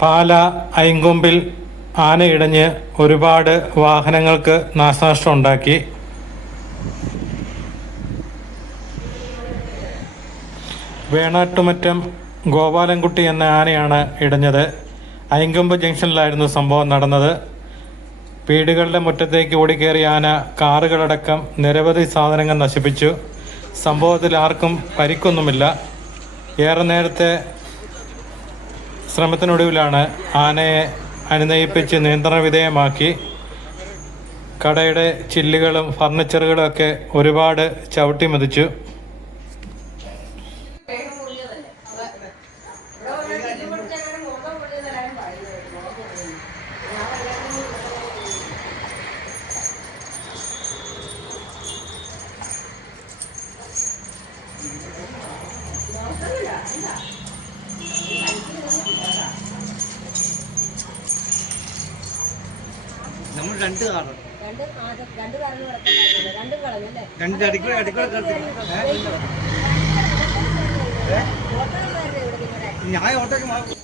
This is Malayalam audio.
പാല ഐങ്കൊമ്പിൽ ആനയിടഞ്ഞ് ഒരുപാട് വാഹനങ്ങൾക്ക് നാശനഷ്ടം ഉണ്ടാക്കി. വേണാട്ടുമറ്റം ഗോപാലൻകുട്ടി എന്ന ആനയാണ് ഇടഞ്ഞത്. ഐങ്കൊമ്പ് ജംഗ്ഷനിലായിരുന്നു സംഭവം നടന്നത്. വീടുകളുടെ മുറ്റത്തേക്ക് ഓടിക്കേറിയ ആന കാറുകളടക്കം നിരവധി സാധനങ്ങൾ നശിപ്പിച്ചു. സംഭവത്തിൽ ആർക്കും പരിക്കൊന്നുമില്ല. ഏറെ നേരത്തെ ശ്രമത്തിനൊടുവിലാണ് ആനയെ അനുനയിപ്പിച്ച് നിയന്ത്രണ വിധേയമാക്കി. കടയുടെ ചില്ലുകളും ഫർണിച്ചറുകളും ഒക്കെ ഒരുപാട് ചവിട്ടി മതിച്ചു. നമ്മൾ രണ്ട് കാറ് രണ്ട് ഞാൻ ഓട്ടോക്ക്